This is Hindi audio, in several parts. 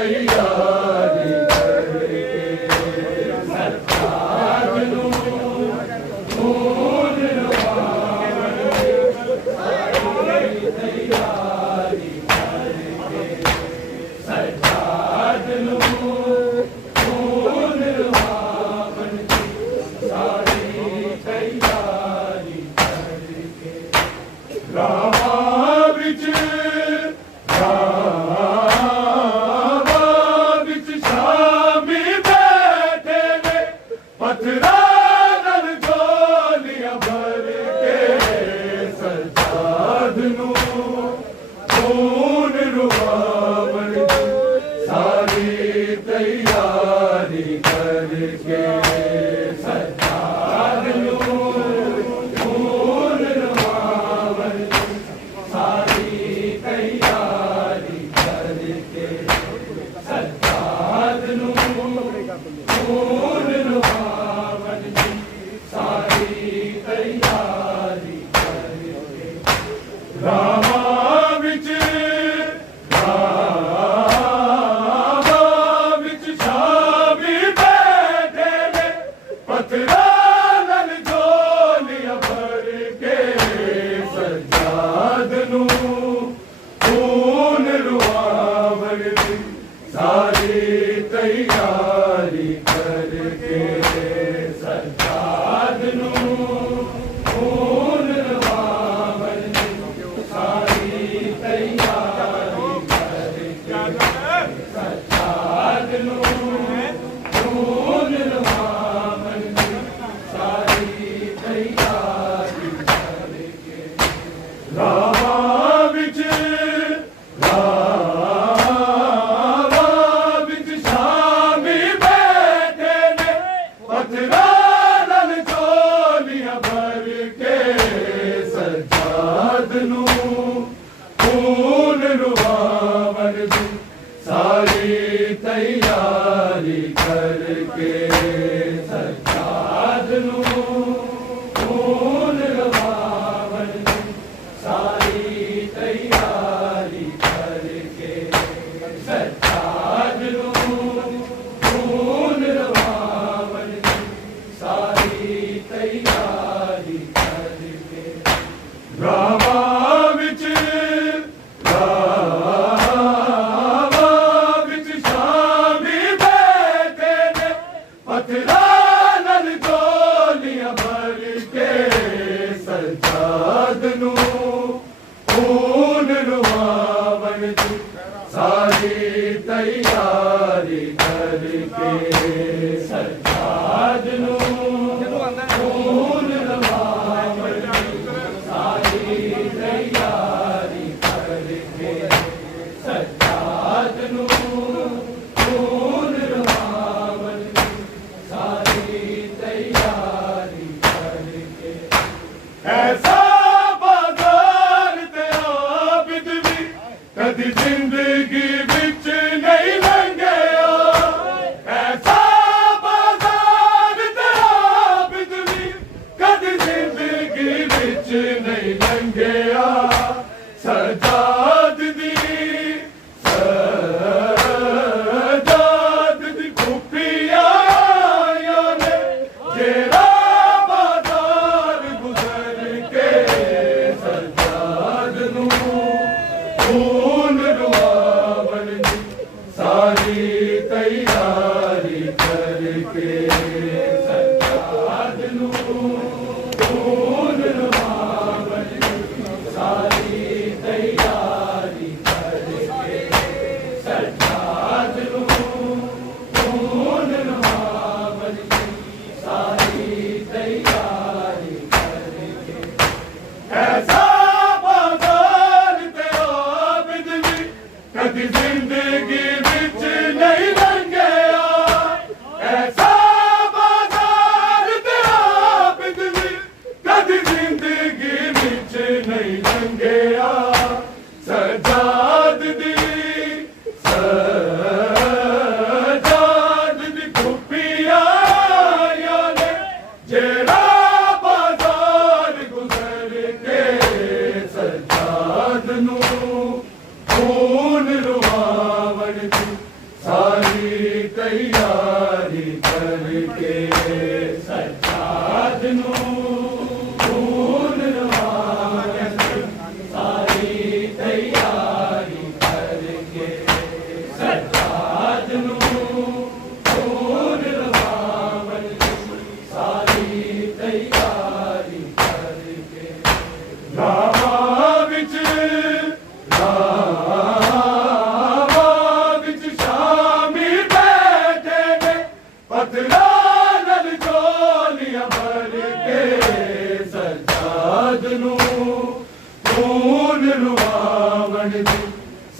तैयारी करके सरताज नू खून लुभावन सारी तैयारी करके सरताज नू खून लुभावन सारी तैयारी करके राहां विच शामी बैठे ने पत्थरां नाल झोलियां भर के सजाद नू खून लुभावन सारी तैयारी करके सजाद नू खून लुभावन सारी तैयारी करके सजाद नू खून लुभावन सारी तैयारी करके राहां विच शामी बैठे ने पत्थरां नाल झोलियां भर के सजाद नू खून लुभावन सारी तैयारी करके सजाद नू खून लुभावन सारी तैयारी करके सजाद नू खून लुभावन सारी तैयारी करके राहां विच शामी बैठे ने पत्थरां नाल झोलियां भर के सजाद नू खून लुभावन सारी तैयारी करके सजाद नू खून लुभावन सारी तैयारी करके सजाद नू खून लुभावन सारी तैयारी करके राहां विच शामी बैठे ने पत्थरां नाल झोलियां भर के सजाद नू खून लुभावन सारी तैयारी करके सजाद नू खून लुभावन सारी तैयारी करके सजाद नू खून लुभावन सारी तैयारी करके ऐसा बाजार ते आबिद भी कदी जिंदगी विच नहीं लंघिया ऐसा बाजार ते आबिद भी कदी जिंदगी विच नहीं लंघिया सजाद दी खुफिया आया ने जेड़ा बाजार गुजर के सजाद नू खून लुभावन सारी तैयारी करके सजाद नू खून लुभावन सारी तैयारी करके सजाद नू खून लुभावन सारी तैयारी करके ऐसा बाजार ते आबिद भी कदी जिंदगी विच नहीं लंघिया ऐसा बाजार तैयारी करके सज्जाद नू खून रवावन सारी तैयारी करके सज्जाद नू खून रवावन सारी तैयारी करके रावां विच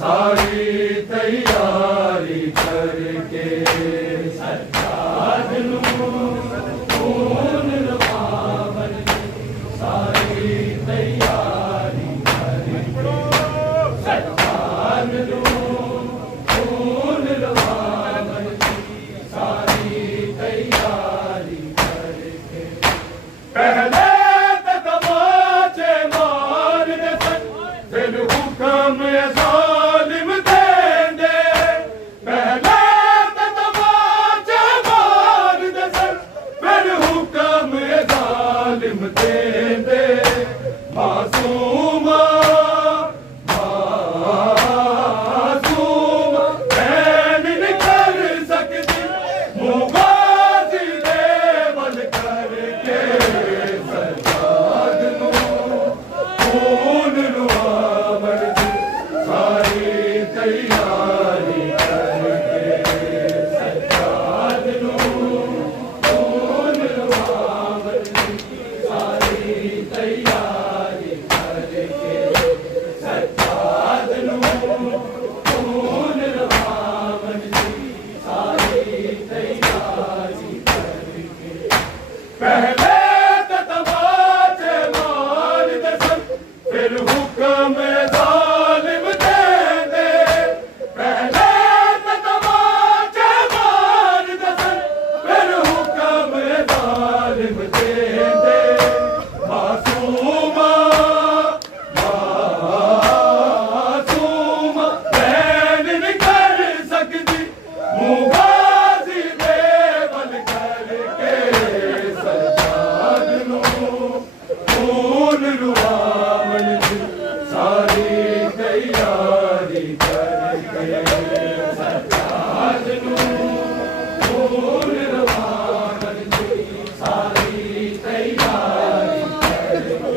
सारी तैयारी करके सज्जाद नू खून रवावन सारी तैयारी करके सज्जाद नू खून रवावन सारी तैयारी करके पहले तमाचे मार दे फिर हुक्म ज़ालिम देंदे पहले तमाचे मार दे फिर हुक्म ज़ालिम देंदे मासूमा मासूमा बैन नहीं कर सकती मुगाज़ी दे बल करके सज्जाद नू खून रवावन सारी तैयारी करके सज्जाद नू खून रवावन सारी तैयारी करके सज्जाद नू खून रवावन सारी तैयारी करके पहले तमाचे मार दे फिर हुक्म ज़ालिम देंदे पहले तमाचे मार दे फिर हुक्म ज़ालिम देंदे मासूमा मासूमा बैन नहीं कर सकती मुगाज़ी दे बल करके सज्जाद नू खून रवावन सारी तैयारी करके सज्जाद नू खून रवावन सारी तैयारी करके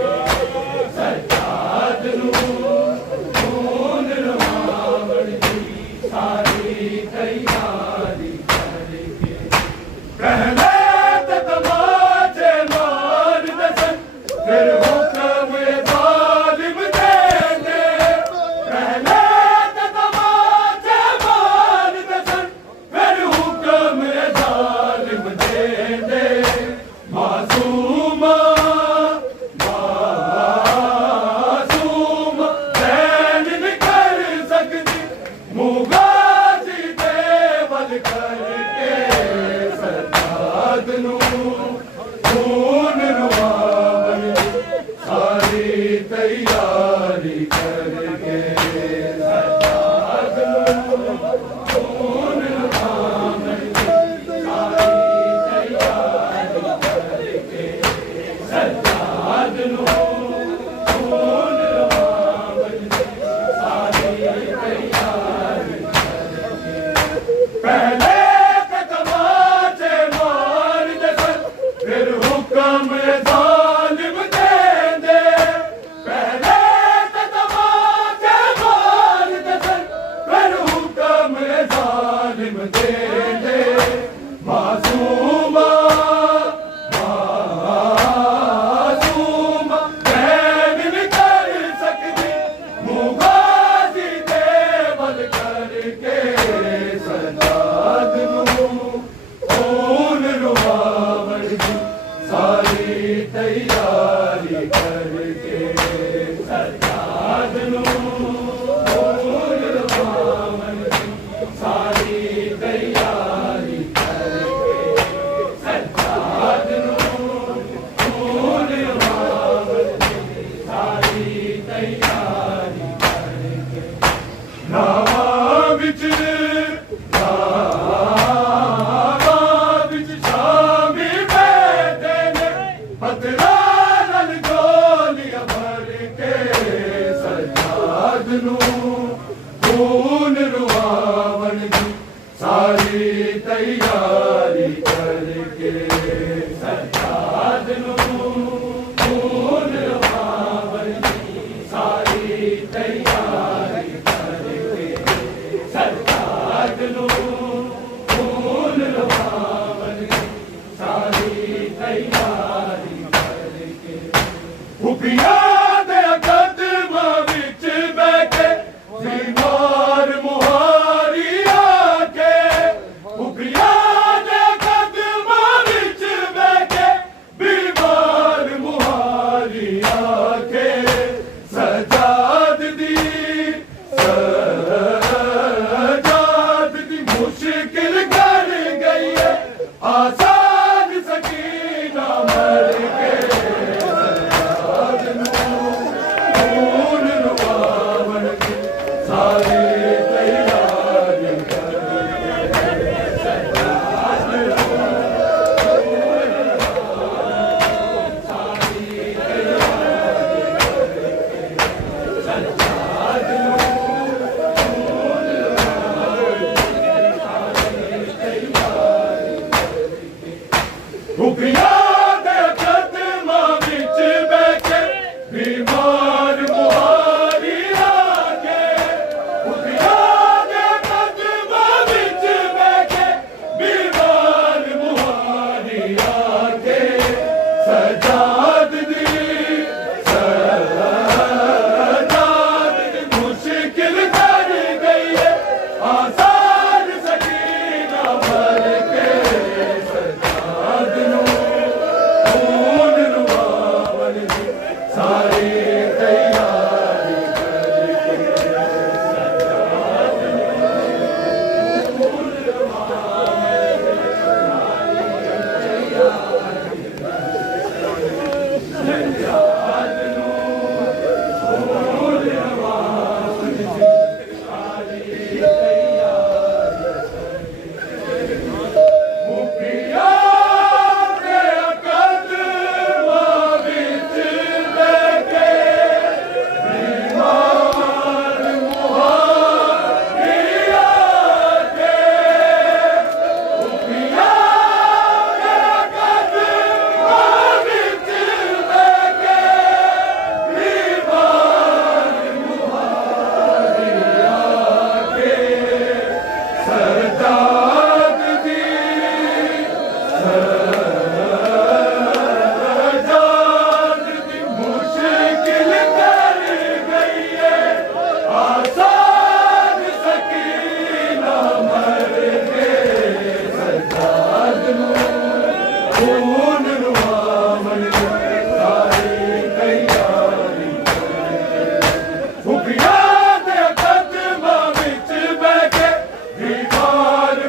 सज्जाद नू खून रवावन सारी तैयारी करके पहले तमाचे मार दे फिर हुक्म ज़ालिम देंदे पहले तमाचे मार दे फिर हुक्म ज़ालिम देंदे मासूमा मासूमा बैन नहीं कर सकती मुगाज़ी दे बल करके सज्जाद नू खून रवावन सारी तैयारी करके सज्जाद नू खून रवावन सारी तैयारी करके सज्जाद नू खून रवावन सारी तैयारी करके पहले तमाचे मार दे फिर हुक्म ज़ालिम देंदे पहले तमाचे मार दे फिर हुक्म ज़ालिम देंदे मासूमा मासूमा बैन नहीं कर सकती मुगाज़ी दे बल करके सज्जाद नू खून रवावन सारी तैयारी करके सज्जाद नू खून रवावन सारी तैयारी सारी तैयारी करके सजाद नू फूल लवावनी सारी तैयारी करके सजाद नू फूल लवावनी सारी तैयारी करके खुफिया दे कदमां विच बैठे बीमार मुहारी आके खुफिया दे कदमां विच बैठे बीमार मुहारी आके सजाद दी मुश्किल कर गई है आसान सकीना मर के सारी तैयारी खुफिया दे कदमां विच बैठे बीमार मुहारी आके खुफिया दे कदमां विच बैठे बीमार मुहारी आके सजाद दी मुश्किल कर गई है आसान सकीना भर के सजाद नू फूल लवावन दी सारी तैयारी करके सजाद नू फूल लवावन सजाद नू फूल लवावन सारी तैयारी खुफिया दे कदमां विच बैठे बीमार मुहारी आके खुफिया दे कदमां विच बैठे बीमार मुहारी आके सजाद दी सजाद दी मुश्किल कर गई है आसान सकीना मर के सजाद नू फूल लवावन सारी तैयारी खुफिया दे कदमां विच बैठे बीमार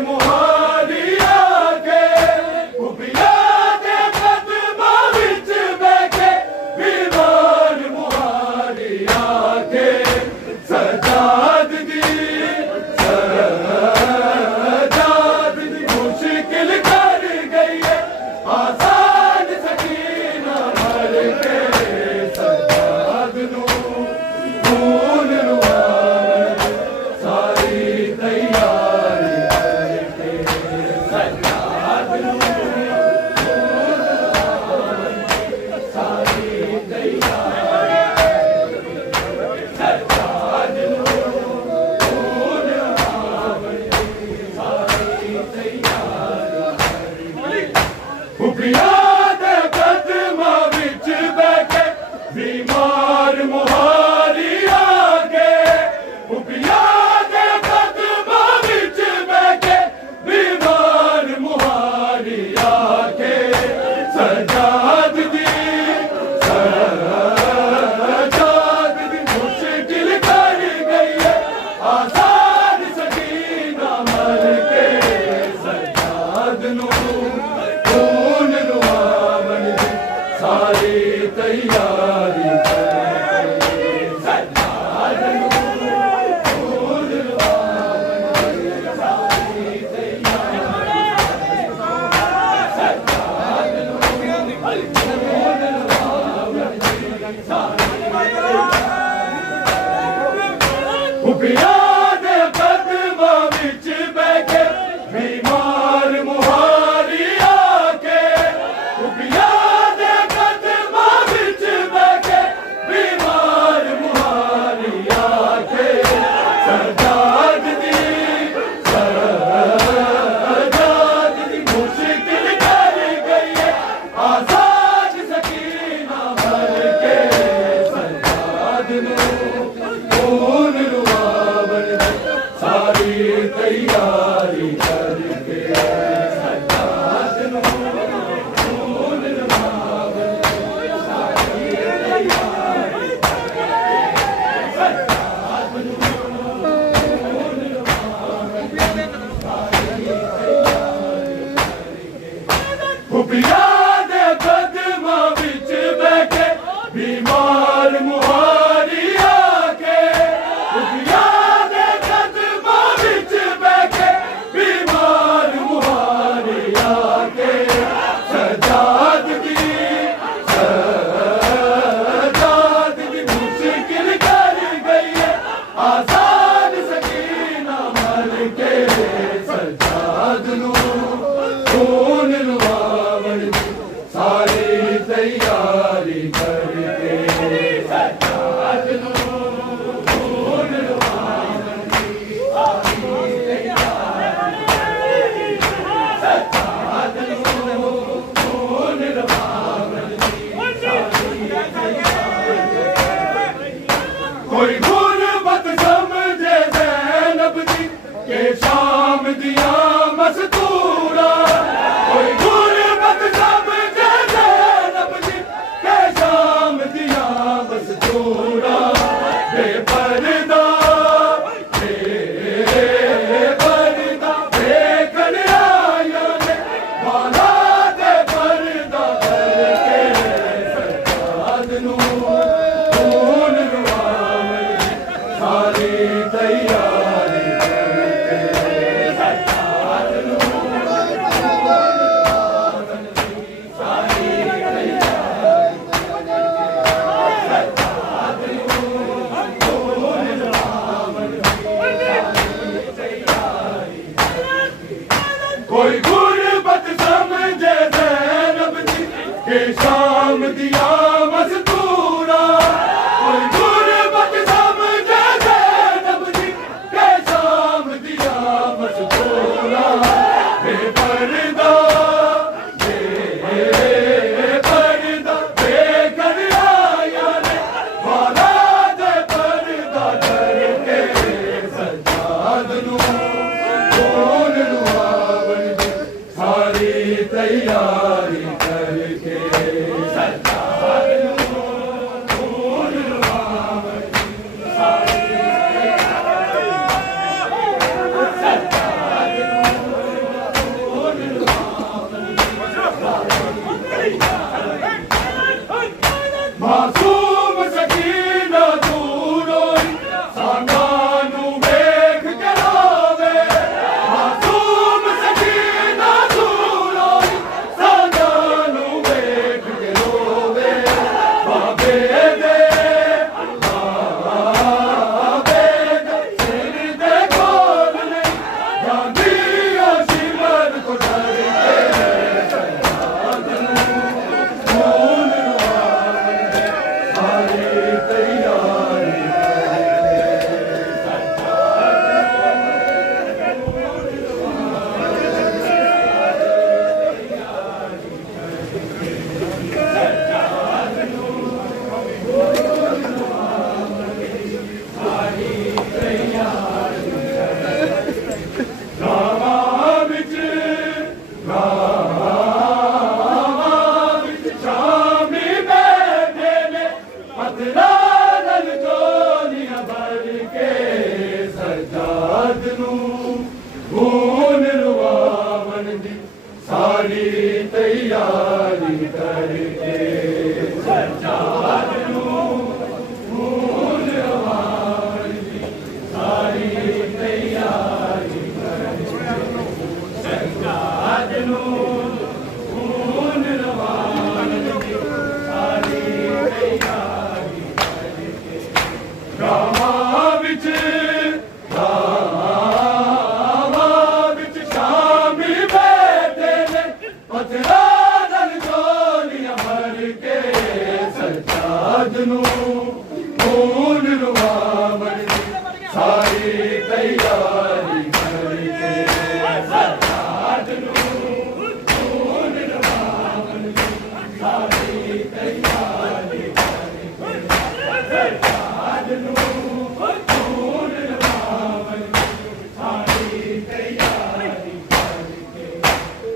तैयारी करके सजाद नूं फूल लवावन सारी तैयारी सजाद नूं फूल लवावन सारी तैयारी खुफिया दे कदमां विच बैठे बीमार मुहारी आके खुफिया दे कदमां विच बैठे बीमार मुहारी आके सजाद दी मुश्किल कर गई है आजाद सकीना मर के सजाद नूं खून लवावन सारी तैयारी करके सजाद नूं खून लवावन सारी तैयारी सजाद नूं खून लवावन सारी तैयारी कोई गुरबत समझे ज़ैनब दी के शाम दिया मस्तूरा कोई गुरबत समझे ज़ैनब दी के शाम दिया मस्तूरा बेपर्दा देखने आया ने वाला दे पर्दा करके सजाद नूं खून लवावन सारी तैयारी करके सजाद नूं सारी तैयारी सजाद नूं खून लवावन सारी तैयारी कोई गुरबत समझे ज़ैनब दी के शाम दिया मस्तूरा कोई गुरबत समझे ज़ैनब दी के शाम दिया मस्तूरा बेपर्दा देखने आया ने वाला दे पर्दा करके सजाद नूं खून लवावन सारी तैयारी करके सजाद नूं खून लवावन सारी तैयारी सजाद नूं खून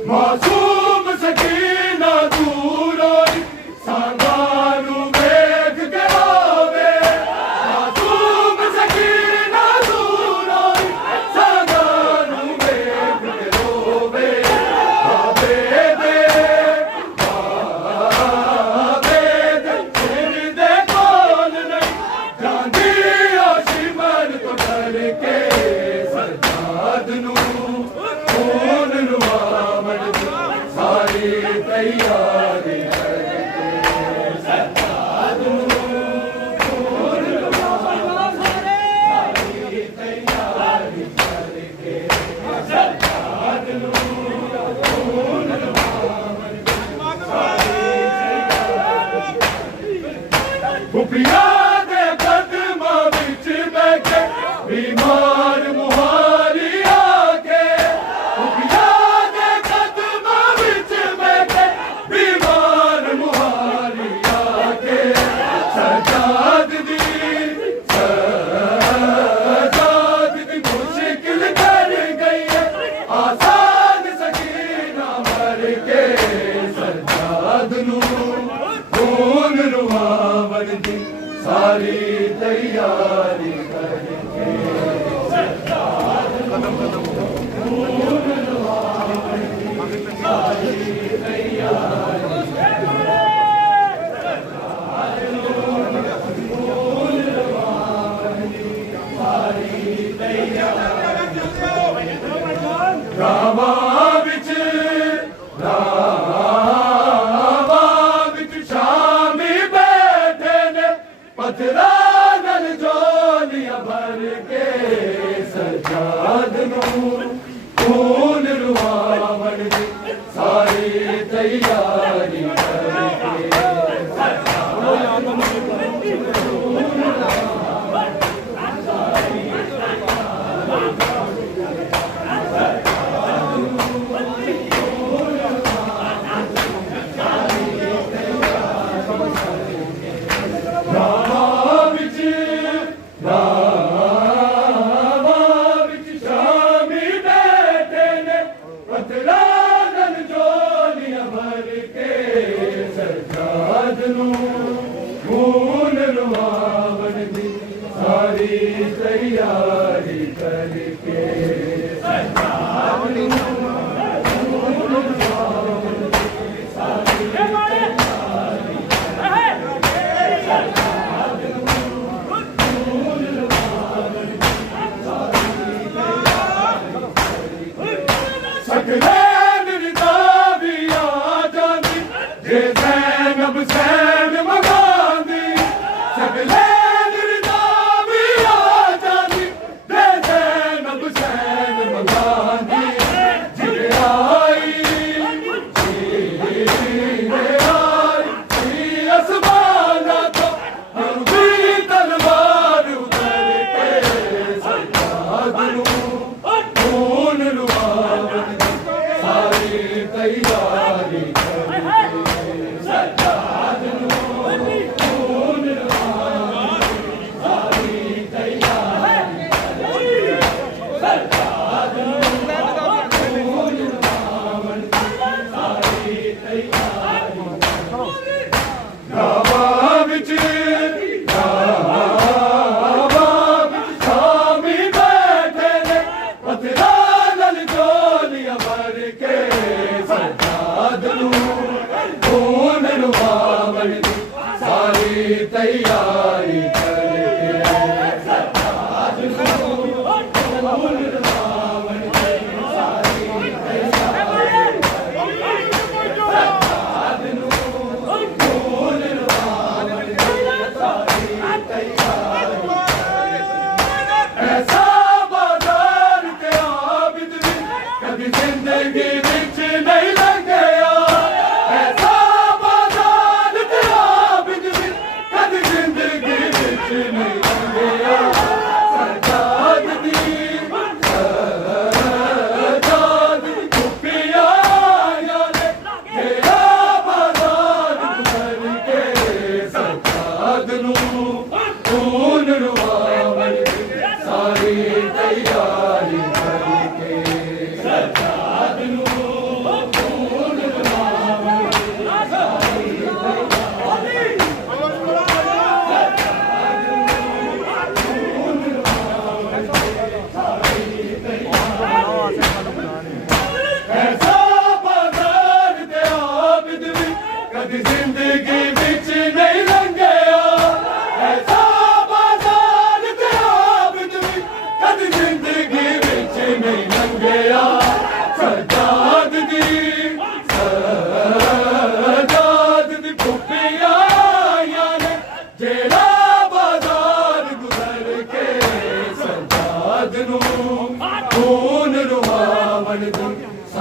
मासूम सकीना दूर होई सांगानू वेख के रोवे मासूम सकीना दूर होई सांगानू वेख के रोवे बाबे दे सिर दे कोल नहीं जांदी आशिमन तो डर के सजाद नू खून लुआवण दी सारी तैयारी करके सजाद नू खून लुआवण दी सारी तैयारी करके सजाद नू खून लुआवण दी सारी खुफिया दे कदमां विच बैठे बीमार मुहारी आके खुफिया दे कदमां विच बैठे बीमार मुहारी आके सजाद दी मुश्किल कर गई है आसान सकीना मर के सजाद नू खून लुआवण दी सारी तैयारी करके सजाद नू खून लुआवण दी सारी तैयारी सजाद नू खून लुआवण दी सारी तैयारी रावां विच शामी बैठे ने पत्थरां नाल झोलियां भर के सजाद नू खून लुआवण दी सारी तैयारी करके सजाद नू खून लुआवण दी सारी रावां विच शामी बैठे ने पत्थरां नाल झोलियां भर के सजाद नू खून लुआवण दी सारी तैयारी करके सजाद नू खून लुआवण दी सारी तैयारी सजाद नू खून लुआवण दी सारी तैयारी सकलैन रिदा भी आ जांदी जे ज़ैनब सैन मंगांदी सकलैन रिदा भी आ जांदी जे ज़ैनब सैन मंगांदी जिरे आई आसमाना तो हरबी तलवार उतर के सजाद नू खून लुआवण दी सारी तैयारी करके सजाद नू खून लुआवण दी सारी तैयारी करके सजाद नू खून लुआवण दी सारी तैयारी रावां विच शामी बैठे ने पत्थरां नाल झोलियां भर के सजाद नू खून लुआवण दी सारी तैयारी करके सजाद नू खून लुआवण दी सारी तैयारी सजाद नू खून लुआवण दी सारी तैयारी ऐसा बाजार ते आबिद भी कभी जिंदगी विच नहीं लग्या ऐसा बाजार ते आबिद भी कभी जिंदगी विच नहीं लग्या सजाद दी खुफिया याने तेरा बाजार भर के सजाद नू खून लुआवण दी सारी तैयारी करके सजाद नू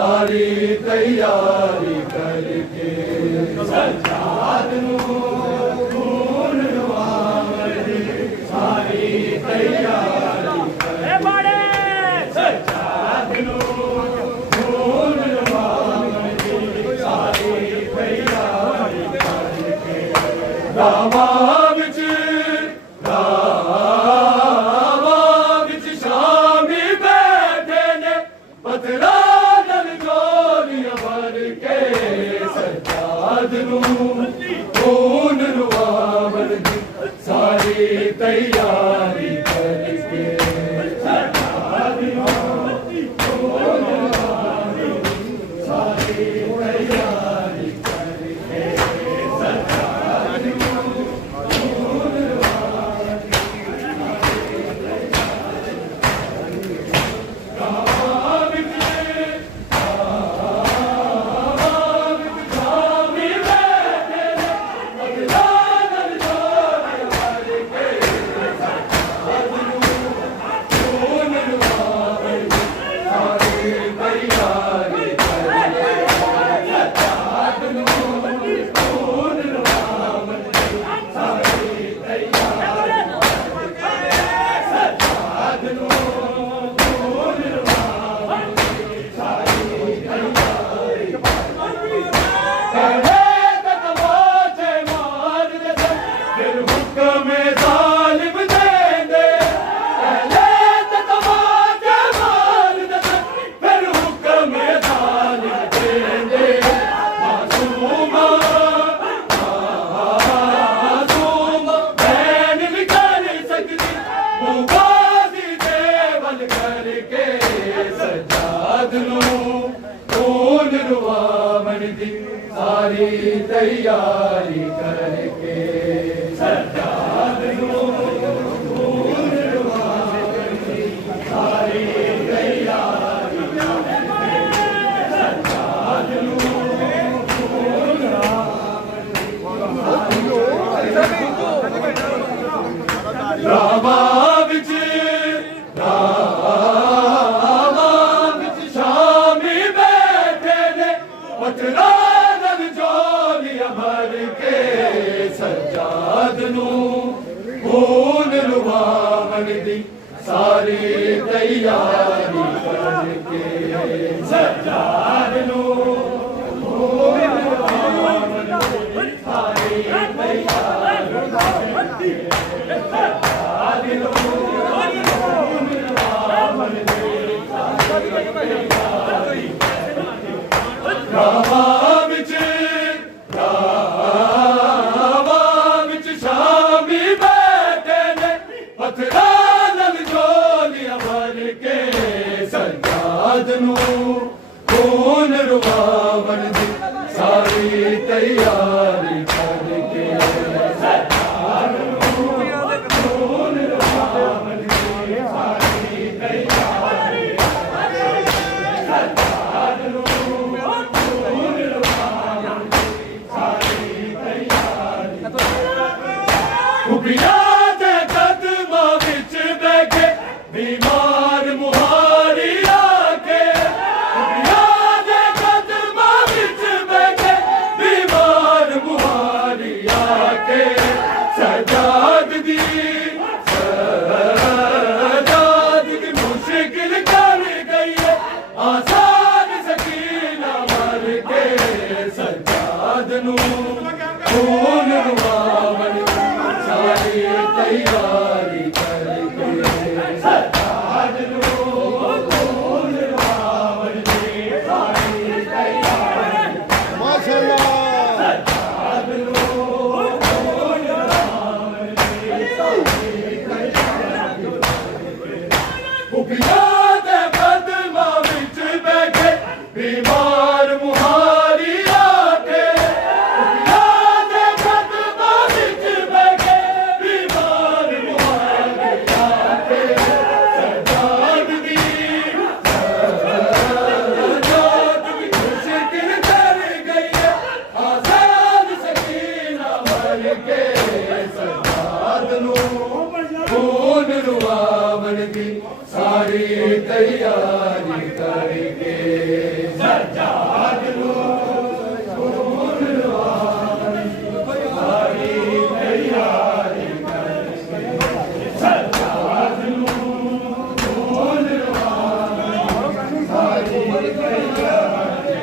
सारी तैयारी करके सज्जाद नूं खून लुआवण दी सारी तैयारी करके सज्जाद नूं खून लुआवण दी सारी तैयारी करके रावां विच शामी बैठे ने पत्थरां नाल गोलियां भर के सज्जाद नूं खून लुआवण दी सारी तैयारी करके सज्जाद नूं खून लुआवण दी सारी तैयारी करके सज्जाद नूं खून लुआवण दी सारी तैयारी करके सज्जाद नूं खून लुआवण दी सारी तैयारी करके सज्जाद नूं खून लुआवण दी रावां विच शामी बैठे ने पत्थरां भर के सज्जाद नूं खून लुआवण दी सारी तैयारी करके सज्जाद नूं खून लुआवण दी सारी तैयारी करके सज्जाद नूं खून लुआवण दी सारी तैयारी रावां विच शामी बैठे ने पत्थरां नाल गोलियां भर के सज्जाद नूं खून लुआवण दी सारी तैयारी करके सज्जाद नूं खून लुआवण दी सारी तैयारी करके सज्जाद नूं खून लुआवण दी सारी तैयारी खुफिया दे कदमां विच बैठे बीमार मुहारी आके खुफिया दे कदमां विच बैठे बीमार मुहारी आके सज्जाद दी मुश्किल कर गई है आसान सकीना भर के सज्जाद नूं खून लुआवण दी सारी तैयारी करके सज्जाद नूं खून लुआवण दी सारी तैयारी माशाअल्लाह सज्जाद नूं खून लुआवण दी सारी तैयारी खुफिया दे कदमां विच बैठे बीमार मुहारी आके खुफिया दे कदमां विच बैठे बीमार मुहारी आके सज्जाद दी मुश्किल कर गई है आसान सकीना भर के सज्जाद नूं खून लुआवण दी सारी तैयारी करके ਸਜਾਦ ਨੂੰ ਖੂਨ ਲਵਾਈ ਸਾਰੀ ਤਿਆਰੀ ਕਰਕੇ ਸਜਾਦ ਨੂੰ ਖੂਨ ਲਵਾਈ ਸਾਰੀ ਤਿਆਰੀ